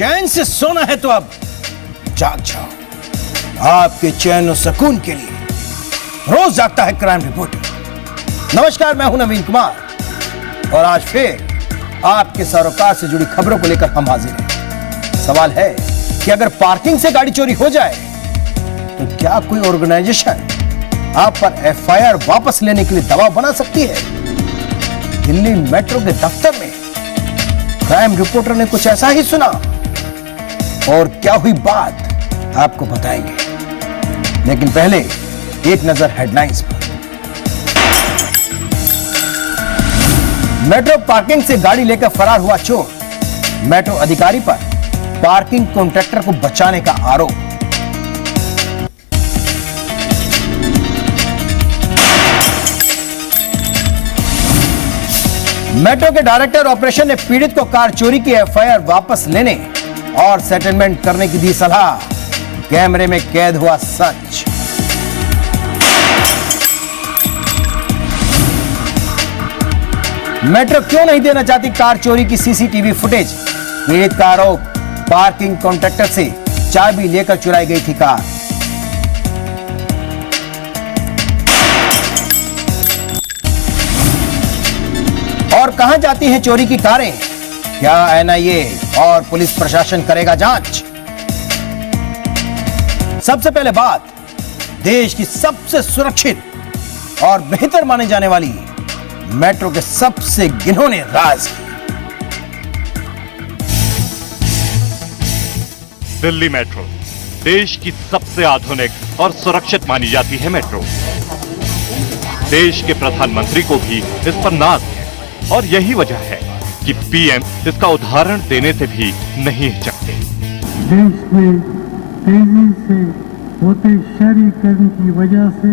चैन से सोना है तो अब जाग जाओ। आपके चैन और सुकून के लिए रोज जागता है क्राइम रिपोर्टर। नमस्कार, मैं हूं नवीन कुमार और आज फिर आपके सरोकार से जुड़ी खबरों को लेकर हम हाजिर हैं। सवाल है कि अगर पार्किंग से गाड़ी चोरी हो जाए तो क्या कोई ऑर्गेनाइजेशन आप पर एफआईआर वापस लेने के लिए दबाव बना सकती है? दिल्ली मेट्रो के दफ्तर में क्राइम रिपोर्टर ने कुछ ऐसा ही सुना और क्या हुई बात आपको बताएंगे, लेकिन पहले एक नजर हेडलाइंस पर। मेट्रो पार्किंग से गाड़ी लेकर फरार हुआ चोर, मेट्रो अधिकारी पर पार्किंग कॉन्ट्रैक्टर को बचाने का आरोप। मेट्रो के डायरेक्टर ऑपरेशन ने पीड़ित को कार चोरी की एफआईआर वापस लेने और सेटलमेंट करने की दी सलाह। कैमरे में कैद हुआ सच। मेट्रो क्यों नहीं देना चाहती कार चोरी की सीसीटीवी फुटेज? पीड़ित का आरोप, पार्किंग कॉन्ट्रैक्टर से चाबी लेकर चुराई गई थी कार। और कहां जाती हैं चोरी की कारें? क्या एनआईए और पुलिस प्रशासन करेगा जांच? सबसे पहले बात देश की सबसे सुरक्षित और बेहतर माने जाने वाली मेट्रो के सबसे घिनौने राज की। दिल्ली मेट्रो देश की सबसे आधुनिक और सुरक्षित मानी जाती है मेट्रो। देश के प्रधानमंत्री को भी इस पर नाज है और यही वजह है कि पीएम इसका उदाहरण देने से भी नहीं हिचकते। देश में तेजी से होते शहरीकरण की वजह से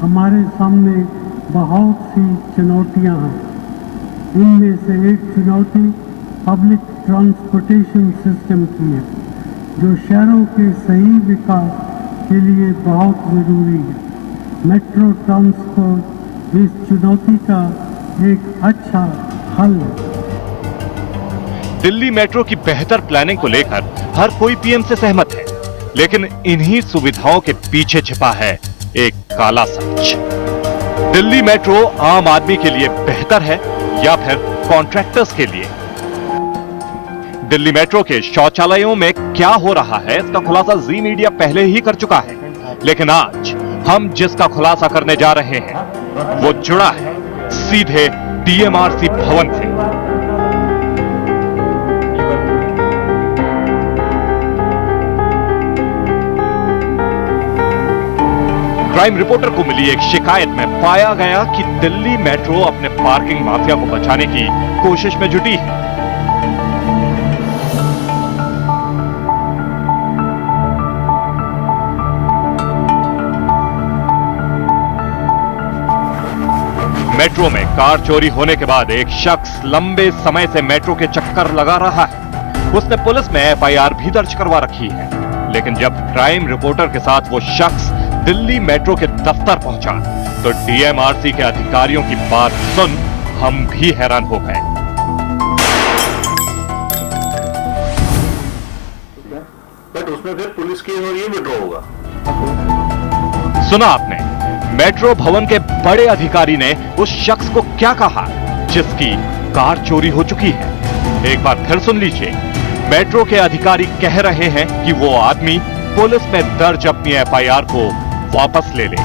हमारे सामने बहुत सी चुनौतियां हैं। इनमें से एक चुनौती पब्लिक ट्रांसपोर्टेशन सिस्टम की है, जो शहरों के सही विकास के लिए बहुत जरूरी है। मेट्रो ट्रांसपोर्ट इस चुनौती का एक अच्छा हल है। दिल्ली मेट्रो की बेहतर प्लानिंग को लेकर हर कोई पीएम से सहमत है, लेकिन इन्हीं सुविधाओं के पीछे छिपा है एक काला सच। दिल्ली मेट्रो आम आदमी के लिए बेहतर है या फिर कॉन्ट्रैक्टर्स के लिए? दिल्ली मेट्रो के शौचालयों में क्या हो रहा है, इसका खुलासा जी मीडिया पहले ही कर चुका है, लेकिन आज हम जिसका खुलासा करने जा रहे हैं वो जुड़ा है सीधे डीएमआरसी भवन से। क्राइम रिपोर्टर को मिली एक शिकायत में पाया गया कि दिल्ली मेट्रो अपने पार्किंग माफिया को बचाने की कोशिश में जुटी है। मेट्रो में कार चोरी होने के बाद एक शख्स लंबे समय से मेट्रो के चक्कर लगा रहा है। उसने पुलिस में एफआईआर भी दर्ज करवा रखी है, लेकिन जब क्राइम रिपोर्टर के साथ वो शख्स दिल्ली मेट्रो के दफ्तर पहुंचा तो डीएमआरसी के अधिकारियों की बात सुन हम भी हैरान हो गए। बट उसमें फिर पुलिस केस और ये विड्रॉ होगा। सुना आपने, मेट्रो भवन के बड़े अधिकारी ने उस शख्स को क्या कहा जिसकी कार चोरी हो चुकी है। एक बार फिर सुन लीजिए। मेट्रो के अधिकारी कह रहे हैं कि वो आदमी पुलिस में दर्ज अपनी एफआईआर को वापस ले ले।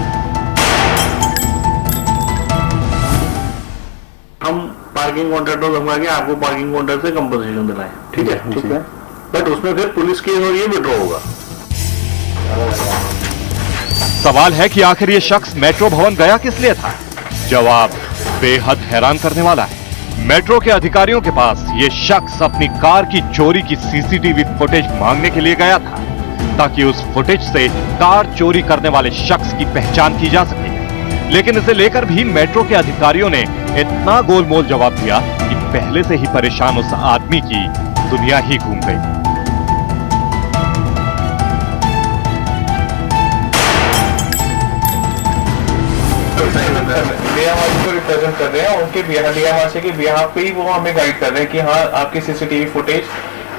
हम पार्किंग कॉन्ट्रैक्टर समझा के आपको पार्किंग कॉन्ट्रैक्ट से कंपनसेशन दिलाएं, ठीक है? ठीक है। बट उसमें फिर पुलिस केस और ये विड्रॉ होगा। सवाल है कि आखिर ये शख्स मेट्रो भवन गया किस लिए था? जवाब बेहद हैरान करने वाला है। मेट्रो के अधिकारियों के पास ये शख्स अपनी कार की चोरी की सीसीटीवी फुटेज मांगने के लिए गया था, ताकि उस फुटेज से कार चोरी करने वाले शख्स की पहचान की जा सके। लेकिन इसे लेकर भी मेट्रो के अधिकारियों ने इतना गोलमोल जवाब दिया कि पहले से ही परेशान उस आदमी की दुनिया ही घूम गई। डीएमआरसी को रिप्रेजेंट कर रहे हैं, उनके डीएमआरसी के बिहाफ पे ही वो हमें गाइड कर रहे हैं कि हाँ आपकी सीसीटीवी फुटेज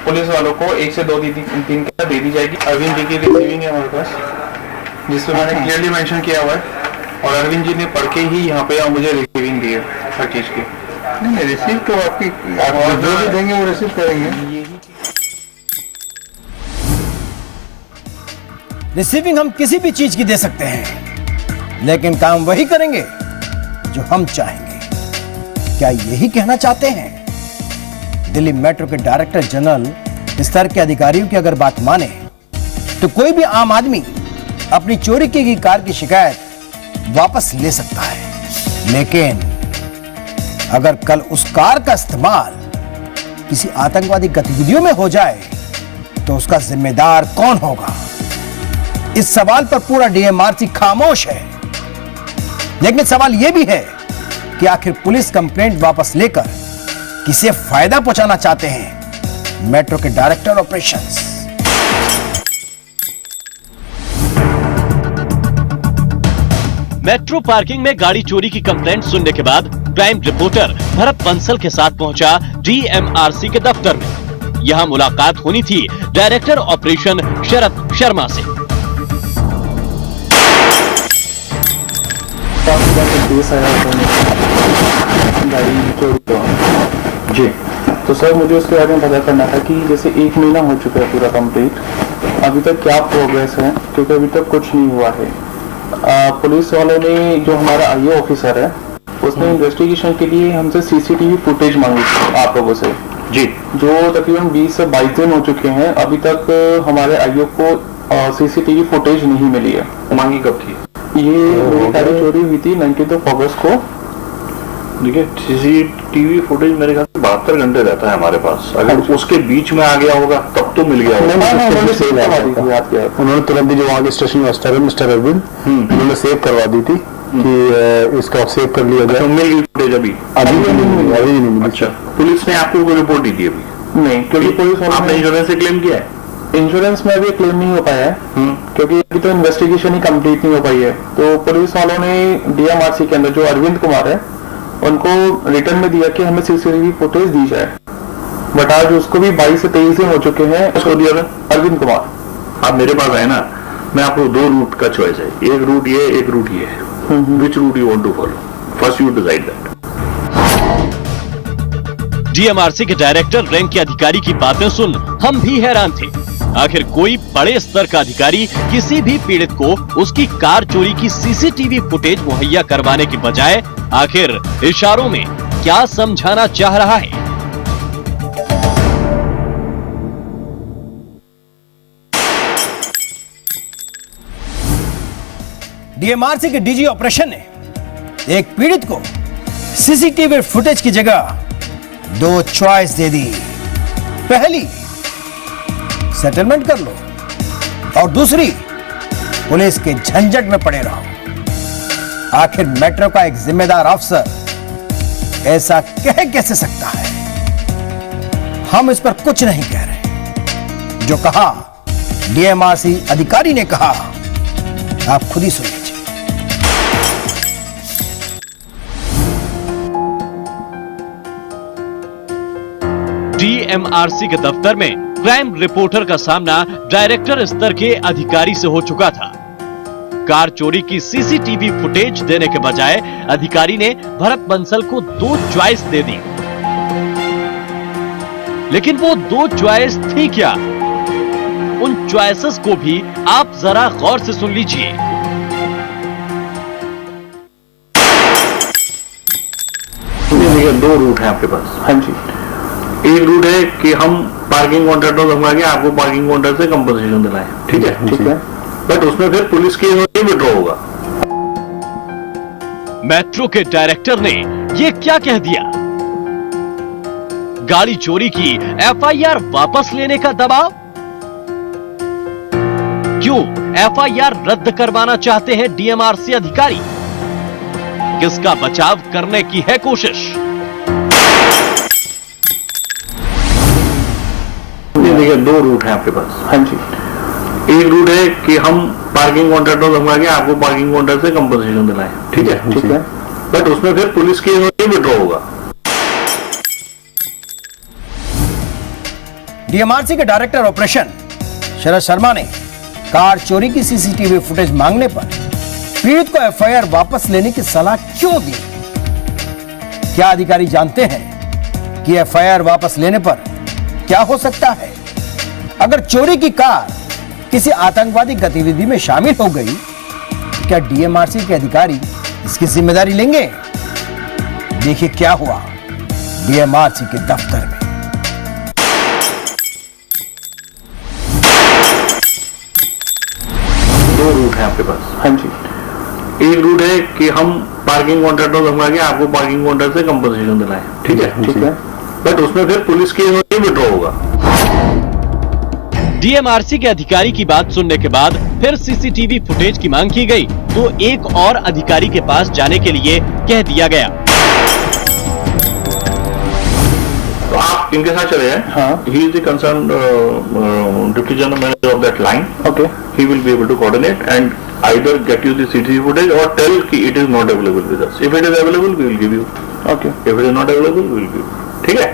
पुलिस वालों को 1 से 2 दिन के अंदर दे दी जाएगी। अरविंद जी की रिसीविंग है हमारे पास, जिसमें मैंने क्लियरली मेंशन किया हुआ है, और अरविंद जी ने पढ़ के ही यहाँ पे मुझे रिसीविंग दी है हर चीज़ की। नहीं, रिसीव तो आपकी आप जो भी देंगे वो रिसीव करेंगे। रिसीविंग हम किसी भी चीज की दे सकते हैं, लेकिन काम वही करेंगे जो हम चाहेंगे। क्या यही कहना चाहते हैं? दिल्ली मेट्रो के डायरेक्टर जनरल स्तर के अधिकारियों की अगर बात माने तो कोई भी आम आदमी अपनी चोरी की गई कार की शिकायत वापस ले सकता है, लेकिन अगर कल उस कार का इस्तेमाल किसी आतंकवादी गतिविधियों में हो जाए तो उसका जिम्मेदार कौन होगा? इस सवाल पर पूरा डीएमआरसी खामोश है। लेकिन सवाल यह भी है कि आखिर पुलिस कंप्लेंट वापस लेकर किसे फायदा पहुंचाना चाहते हैं मेट्रो के डायरेक्टर ऑपरेशंस? मेट्रो पार्किंग में गाड़ी चोरी की कंप्लेंट सुनने के बाद क्राइम रिपोर्टर भरत बंसल के साथ पहुंचा डीएमआरसी के दफ्तर में। यहां मुलाकात होनी थी डायरेक्टर ऑपरेशन शरद शर्मा से। गाड़ी चोरी का जी, तो सर मुझे उसके बारे में पता करना था कि जैसे 1 महीना हो चुका है पूरा कंप्लीट, अभी तक क्या प्रोग्रेस है, क्योंकि अभी तक कुछ नहीं हुआ है। पुलिस वालों ने, जो हमारा आईओ ऑफिसर है, उसने इन्वेस्टिगेशन के लिए हमसे सीसीटीवी फुटेज मांगी थी आप लोगों से जी, जो तकरीबन 20 से 22 दिन हो चुके हैं। अभी तक हमारे आईओ को सीसीटीवी फुटेज नहीं मिली है। मांगी कब थी? ये गाड़ी चोरी हुई थी 19 अगस्त को। देखिए, सीसीटीवी फुटेज मेरे ख्याल से 72 घंटे रहता है हमारे पास। अगर उसके बीच में आ गया होगा तब तो मिल गया होगा। उन्होंने तुरंत ही जो वहाँ के स्टेशन मास्टर है मिस्टर अरविंद, उन्होंने सेव करवा दी थी कि इसको सेव कर लिया जाए। मिल गई फुटेज अभी नहीं मिली। अच्छा, पुलिस ने आपको कोई रिपोर्ट नहीं दी अभी? नहीं, क्योंकि पुलिस आपने इंश्योरेंस से क्लेम किया है? इंश्योरेंस में अभी क्लेम नहीं हो पाया है, क्योंकि अभी तो इन्वेस्टिगेशन ही कंप्लीट नहीं हो पाई है। तो पुलिस वालों ने डीएमआरसी के अंदर जो अरविंद कुमार है उनको रिटर्न में दिया कि हमें सीसीटीवी फुटेज दी जाए, बट आज उसको भी 22 से 23 दिन हो चुके हैं। उसको दिया था अरविंद कुमार। आप मेरे पास आए ना, मैं आपको 2 रूट का चॉइस है, एक रूट ये, एक रूट ये है। Which route you want to follow? First you decide that. DMRC के डायरेक्टर रैंक के अधिकारी की बातें सुन हम भी हैरान थे। आखिर कोई बड़े स्तर का अधिकारी किसी भी पीड़ित को उसकी कार चोरी की सीसीटीवी फुटेज मुहैया करवाने की बजाय आखिर इशारों में क्या समझाना चाह रहा है? डीएमआरसी के डीजी ऑपरेशन ने एक पीड़ित को सीसीटीवी फुटेज की जगह 2 चॉइस दे दी। पहली, सेटलमेंट कर लो, और दूसरी, पुलिस के झंझट में पड़े रहो। आखिर मेट्रो का एक जिम्मेदार अफसर ऐसा कह कैसे सकता है? हम इस पर कुछ नहीं कह रहे। जो कहा डीएमआरसी अधिकारी ने कहा, आप खुद ही सुन लीजिए। डीएमआरसी के दफ्तर में क्राइम रिपोर्टर का सामना डायरेक्टर स्तर के अधिकारी से हो चुका था। कार चोरी की सीसीटीवी फुटेज देने के बजाय अधिकारी ने भरत बंसल को 2 चॉइस दे दी। लेकिन वो 2 चॉइस थी क्या? उन चॉइसेस को भी आप जरा गौर से सुन लीजिए। देखिए, 2 रूट है आपके पास। हाँ जी, एक रूट है कि हम पार्किंग कॉन्ट्रैक्टर समझा के आपको पार्किंग कॉन्ट्रैक्ट से कंपनसेशन दिलाएं, ठीक है? ठीक है। बट उसमें फिर पुलिस केस नहीं विड्रॉ होगा। मेट्रो के डायरेक्टर ने ये क्या कह दिया? गाड़ी चोरी की एफआईआर वापस लेने का दबाव? क्यों एफआईआर रद्द करवाना चाहते हैं डीएमआरसी अधिकारी? किसका बचाव करने की है कोशिश? देखिए, 2 रूट है आपके पास। हाँ जी, एक रूट है कि हम पार्किंग कॉन्ट्रैक्टर समझा के आपको पार्किंग कॉन्ट्रैक्ट से कंपनसेशन दिलाएं, ठीक है? ठीक है। बट उसमें फिर पुलिस केस नहीं विड्रॉ होगा। डीएमआरसी के डायरेक्टर ऑपरेशन शरद शर्मा ने कार चोरी की सीसीटीवी फुटेज मांगने पर पीड़ित को एफआईआर वापस लेने की सलाह क्यों दी? क्या अधिकारी जानते हैं कि एफआईआर वापस लेने पर क्या हो सकता है? अगर चोरी की कार किसी आतंकवादी गतिविधि में शामिल हो गई, क्या डीएमआरसी के अधिकारी इसकी जिम्मेदारी लेंगे? देखिए क्या हुआ डीएमआरसी के दफ्तर में। दो रूट है आपके पास। हाँ जी, एक रूट है कि हम पार्किंग कॉन्ट्रैक्टर समझा के आपको पार्किंग कॉन्ट्रैक्ट से कंपनसेशन दिलाएं, ठीक है, ठीक है। बट उसमें फिर पुलिस केस और विड्रॉ होगा। डीएमआरसी के अधिकारी की बात सुनने के बाद फिर सीसीटीवी फुटेज की मांग की गई तो एक और अधिकारी के पास जाने के लिए कह दिया गया। तो आप इनके साथ चले जाएं। हाँ। He is the concern deputy general manager of that line. Okay, He will be able to coordinate and either get you the CCTV footage or tell कि it is not available with us. If it is available, we will give you. Okay. If it is not available, we will give you. ठीक है?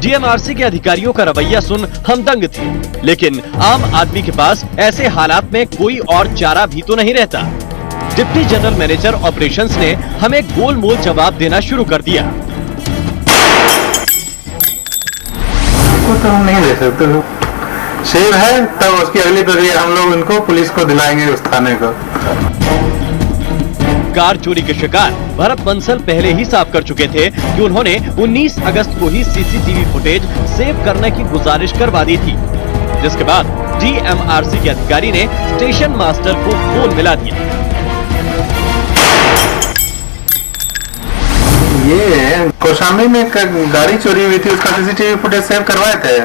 DMRC के अधिकारियों का रवैया सुन हम दंग थे, लेकिन आम आदमी के पास ऐसे हालात में कोई और चारा भी तो नहीं रहता। डिप्टी जनरल मैनेजर ऑपरेशंस ने हमें गोलमोल जवाब देना शुरू कर दिया। को तो हम नहीं दे सकते, शेर है, तब उसकी अगली प्रक्रिया हम लोग इनको पुलिस को दिलाएंगे उस थाने को। कार चोरी के शिकार भरत बंसल पहले ही साफ कर चुके थे कि उन्होंने 19 अगस्त को ही सीसीटीवी फुटेज सेव करने की गुजारिश करवा दी थी, जिसके बाद डीएमआरसी के अधिकारी ने स्टेशन मास्टर को फोन मिला दिया। ये कौशाम्बी में एक गाड़ी चोरी हुई थी, उसका सीसीटीवी फुटेज सेव करवाए थे,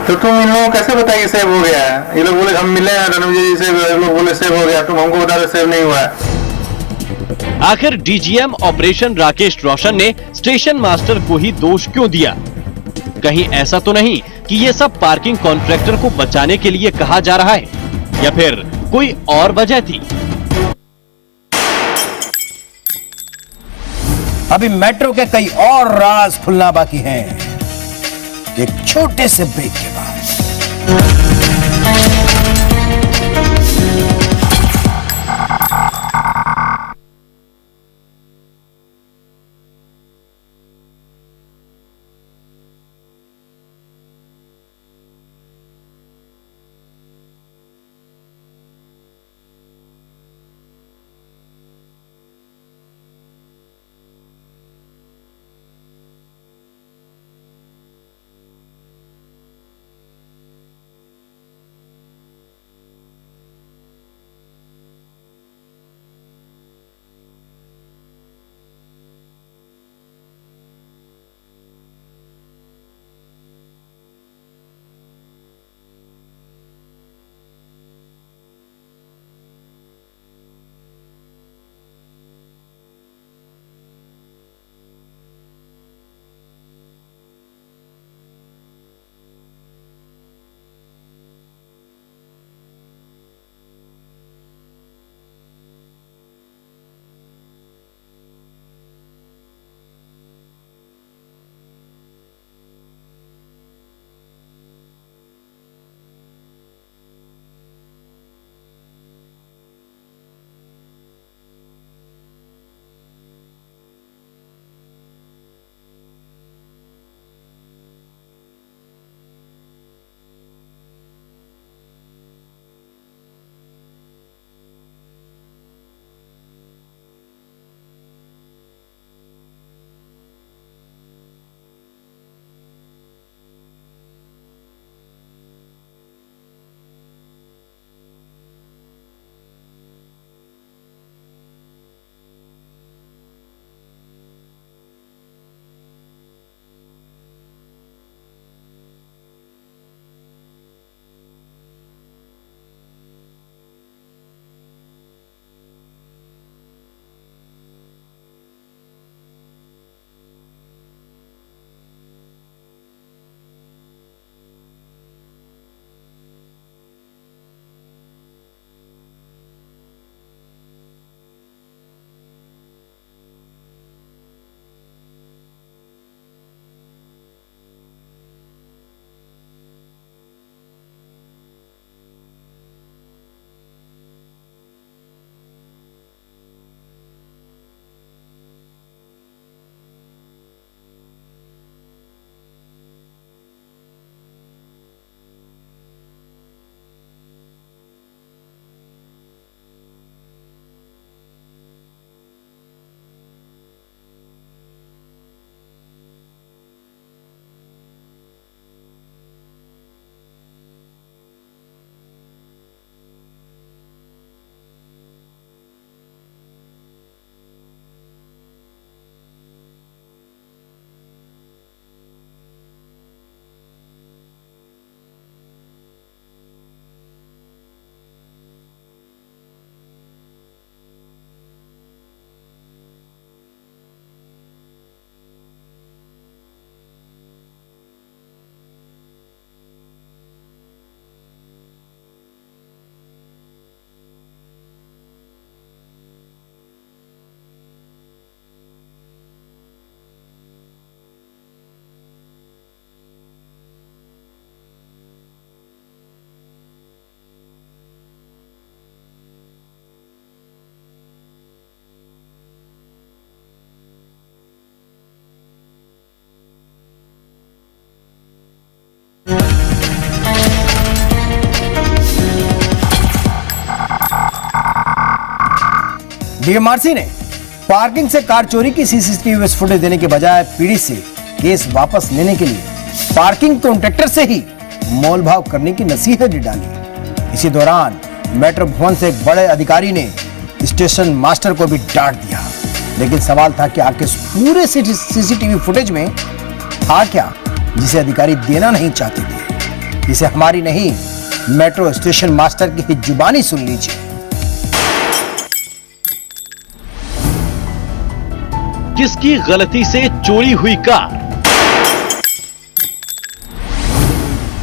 तो तुम इन लोगों को कैसे बताइए सेव हो गया है? ये लोग बोले हम मिले हैं रणविजय जी से, लोग बोले सेव हो गया, तुम हमको बता दो सेव नहीं हुआ है। आखिर डीजीएम ऑपरेशन राकेश रोशन ने स्टेशन मास्टर को ही दोष क्यों दिया? कहीं ऐसा तो नहीं कि ये सब पार्किंग कॉन्ट्रैक्टर को बचाने के लिए कहा जा रहा है, या फिर कोई और वजह थी? अभी मेट्रो के कई और राज खुलना बाकी हैं, एक छोटे से ब्रेक के बाद। डीएमआरसी ने पार्किंग से कार चोरी की सीसीटीवी फुटेज देने के बजाय पीड़ित से केस वापस लेने के लिए पार्किंग कॉन्ट्रैक्टर से ही मोलभाव करने की नसीहत भी डाली। इसी दौरान मेट्रो भवन से एक बड़े अधिकारी ने स्टेशन मास्टर को भी डांट दिया। लेकिन सवाल था कि आपके पूरे सीसीटीवी फुटेज में था क्या जिसे अधिकारी देना नहीं चाहते थे। इसे हमारी नहीं, मेट्रो स्टेशन मास्टर की ही जुबानी सुन लीजिए। किसकी गलती से चोरी हुई कार?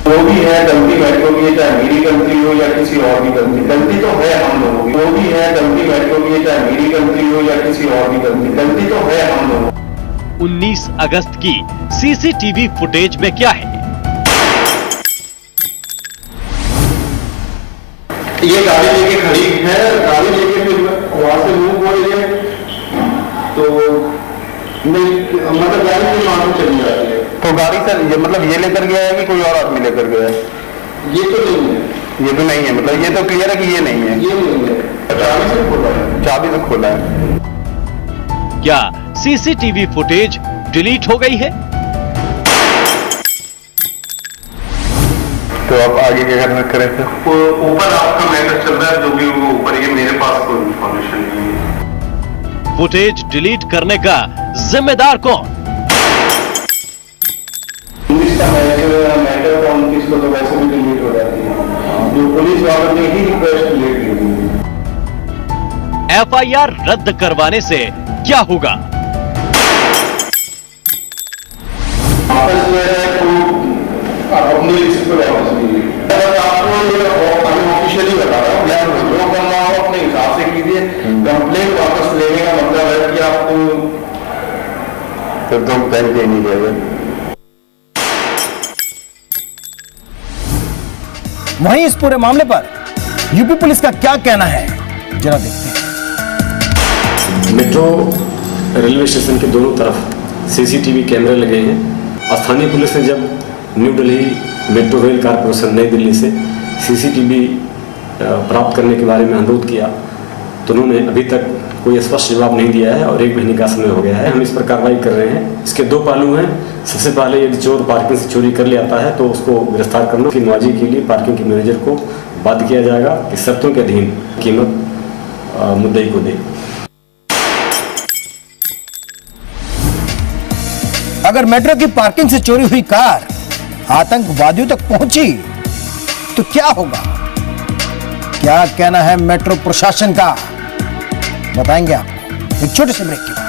वो भी है गलती मेट्रो की है, चाहे मेरी गलती हो या किसी और की गलती, गलती तो है हम लोगों की। वो भी है गलती मेट्रो की है, चाहे मेरी गलती हो या किसी और की गलती तो है हम लोगों की। 19 अगस्त की सीसीटीवी फुटेज में क्या है? ये गाड़ी लेके खड़ी है, गाड़ी लेके फिर वहां से मुंह बोल रहे तो मतलब गाड़ी की मालूम चली जाती है। तो गाड़ी सर ये मतलब ये लेकर गया है कि कोई और आदमी लेकर गया है? ये तो नहीं है, ये तो नहीं है, मतलब ये तो क्लियर है कि ये नहीं है, ये नहीं है। चाबी से खोला है, चाबी से खोला है। क्या सीसीटीवी फुटेज डिलीट हो गई है? तो आप आगे क्या करना करें फिर? ऊपर आपका मैटर चल रहा है, जो भी वो ऊपर, ये मेरे पास कोई इंफॉर्मेशन नहीं है। फुटेज डिलीट करने का जिम्मेदार कौन? पुलिस का मैटर था, उनकी तो वैसे भी डिलीट हो जाती है, जो पुलिस वालों ने ही रिक्वेस्ट डिलीट की। एफआईआर रद्द करवाने से क्या होगा? वापस जो है तो आप अपने लिस्ट पे वापस लीजिए। आपको ऑफिशियली बता रहा हूँ, मैं जो करना हो अपने हिसाब से कीजिए। कंप्लेंट वापस लेने का मतलब है कि आपको फिर तो पहन के नहीं गए। वहीं इस पूरे मामले पर यूपी पुलिस का क्या कहना है, जरा देखते हैं। मेट्रो रेलवे स्टेशन के दोनों तरफ सीसीटीवी कैमरे लगे हैं। स्थानीय पुलिस ने जब new Delhi metro rail corporation नई दिल्ली से सीसीटीवी प्राप्त करने के बारे में अनुरोध किया तो उन्होंने अभी तक कोई स्पष्ट जवाब नहीं दिया है और 1 महीने का समय हो गया है। हम इस पर कार्रवाई कर रहे हैं। इसके 2 पहलू हैं। सबसे पहले यदि चोर पार्किंग से चोरी कर ले आता है तो उसको गिरफ्तार करने की मुआवजे के लिए पार्किंग के मैनेजर को बाध्य किया जाएगा कि शर्तों के अधीन कीमत मुद्दई को दे। अगर मेट्रो की पार्किंग से चोरी हुई कार आतंकवादियों तक पहुंची तो क्या होगा? क्या कहना है मेट्रो प्रशासन का, बताएंगे आपको एक छोटे से ब्रेक के बाद।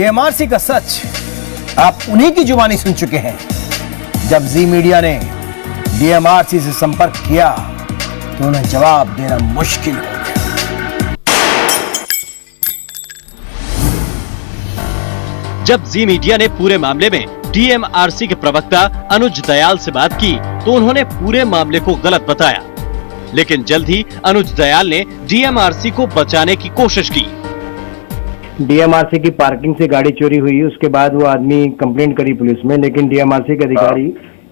डीएमआरसी का सच आप उन्हीं की जुबानी सुन चुके हैं। जब जी मीडिया ने डीएमआरसी से संपर्क किया तो उन्हें जवाब देना मुश्किल हो गया। जब जी मीडिया ने पूरे मामले में डीएमआरसी के प्रवक्ता अनुज दयाल से बात की तो उन्होंने पूरे मामले को गलत बताया, लेकिन जल्द ही अनुज दयाल ने डीएमआरसी को बचाने की कोशिश की। डीएमआरसी की पार्किंग से गाड़ी चोरी हुई, उसके बाद वो आदमी कंप्लेंट करी पुलिस में, लेकिन डीएमआरसी के अधिकारी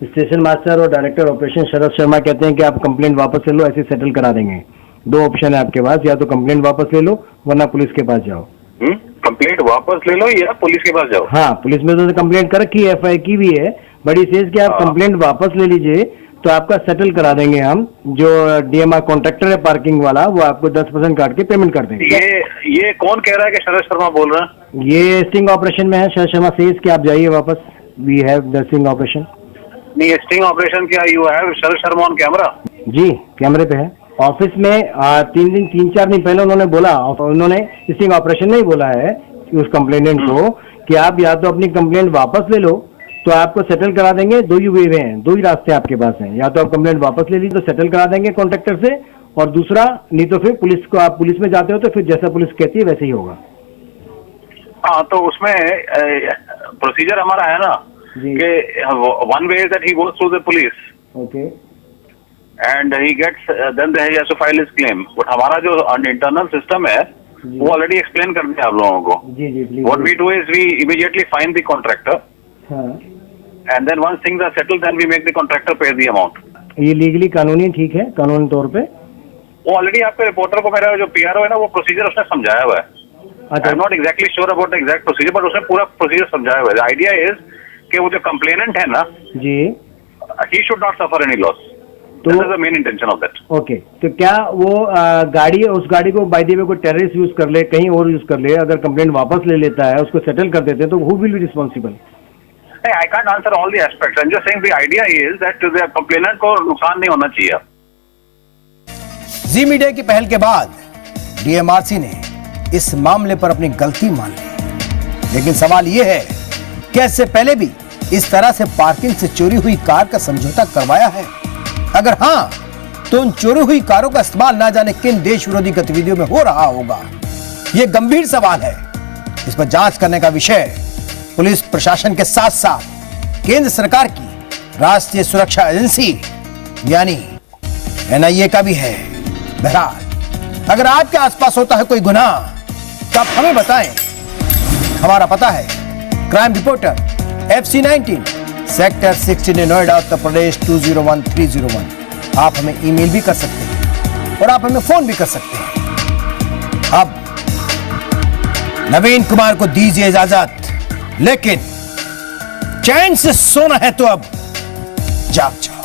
स्टेशन मास्टर और डायरेक्टर ऑपरेशन शरद शर्मा कहते हैं कि आप कंप्लेंट वापस ले लो, ऐसे सेटल करा देंगे। दो ऑप्शन है आपके पास, या तो कंप्लेंट वापस ले लो वरना पुलिस के पास जाओ। कंप्लेंट वापस ले लो या पुलिस के पास जाओ। हाँ, पुलिस में तो कंप्लेंट कर रखी है, एफआईआर की भी है, बड़ी सेज कि आप कंप्लेंट वापस ले लीजिए तो आपका सेटल करा देंगे हम। जो डीएमआर कॉन्ट्रैक्टर है पार्किंग वाला, वो आपको 10% काट के पेमेंट कर देंगे। ये कौन कह रहा है कि शरद शर्मा बोल रहा है? ये स्टिंग ऑपरेशन में है, शरद शर्मा सेज कि आप जाइए वापस, we have the sting operation. नहीं, स्टिंग ऑपरेशन क्या यू है शरद शर्मा ऑन कैमरा? जी, कैमरे पे है। ऑफिस में 3-4 दिन पहले उन्होंने बोला, उन्होंने स्टिंग ऑपरेशन नहीं बोला है उस कंप्लेनेंट को कि आप या तो अपनी कंप्लेंट वापस ले लो तो आपको सेटल करा देंगे। दो ही वे हैं, दो ही रास्ते आपके पास हैं, या तो आप कंप्लेंट वापस ले लीजिए तो सेटल करा देंगे कॉन्ट्रैक्टर से, और दूसरा नहीं तो फिर पुलिस को, आप पुलिस में जाते हो तो फिर जैसा पुलिस कहती है वैसे ही होगा। हाँ, तो उसमें प्रोसीजर हमारा है ना कि one way is that he goes through the police, okay, and he gets then he has to file his claim. But हमारा जो इंटरनल सिस्टम है वो ऑलरेडी एक्सप्लेन कर दिया आप लोगों को। जी जी, please. What we do is we immediately fine the contractor, and then once things are settled, then we make the contractor pay the amount. ये लीगली कानूनी ठीक है, कानूनी तौर पे वो ऑलरेडी आपके रिपोर्टर को, मेरा जो पीआरओ है ना, वो प्रोसीजर उसने समझाया हुआ है। I am not exactly sure about the exact procedure, but उसने पूरा प्रोसीजर समझाया हुआ है। आइडिया इज कि वो जो कंप्लेनेंट है ना जी, he should not suffer any loss. तो that is the main intention of that. Okay, तो क्या वो गाड़ी, उस गाड़ी को बाय द वे कोई टेररिस्ट यूज कर ले, कहीं और यूज कर ले, अगर कंप्लेंट वापस ले लेता है, उसको सेटल कर देते हैं, तो who will be responsible? Hey, I can't answer all the aspects. I'm just saying the idea is that the complainant को नुकसान नहीं होना चाहिए। जी मीडिया की पहल के बाद डीएमआरसी ने इस मामले पर अपनी गलती मान ली, लेकिन सवाल यह है कि इससे पहले भी इस तरह से पार्किंग से चोरी हुई कार का समझौता करवाया है? अगर हाँ, तो उन चोरी हुई कारों का इस्तेमाल ना जाने किन देश विरोधी गतिविधियों में हो रहा होगा। यह गंभीर सवाल है। इस पर जांच करने का विषय पुलिस प्रशासन के साथ साथ केंद्र सरकार की राष्ट्रीय सुरक्षा एजेंसी यानी एनआईए का भी है। बहरहाल, अगर आपके आसपास होता है कोई गुनाह तो आप हमें बताएं। हमारा पता है crime reporter FC19 sector 16 Noida Uttar Pradesh 201301। आप हमें ईमेल भी कर सकते हैं और आप हमें फोन भी कर सकते हैं। अब नवीन कुमार को दीजिए इजाजत, लेकिन चैन से सोना है तो अब जाग जाओ।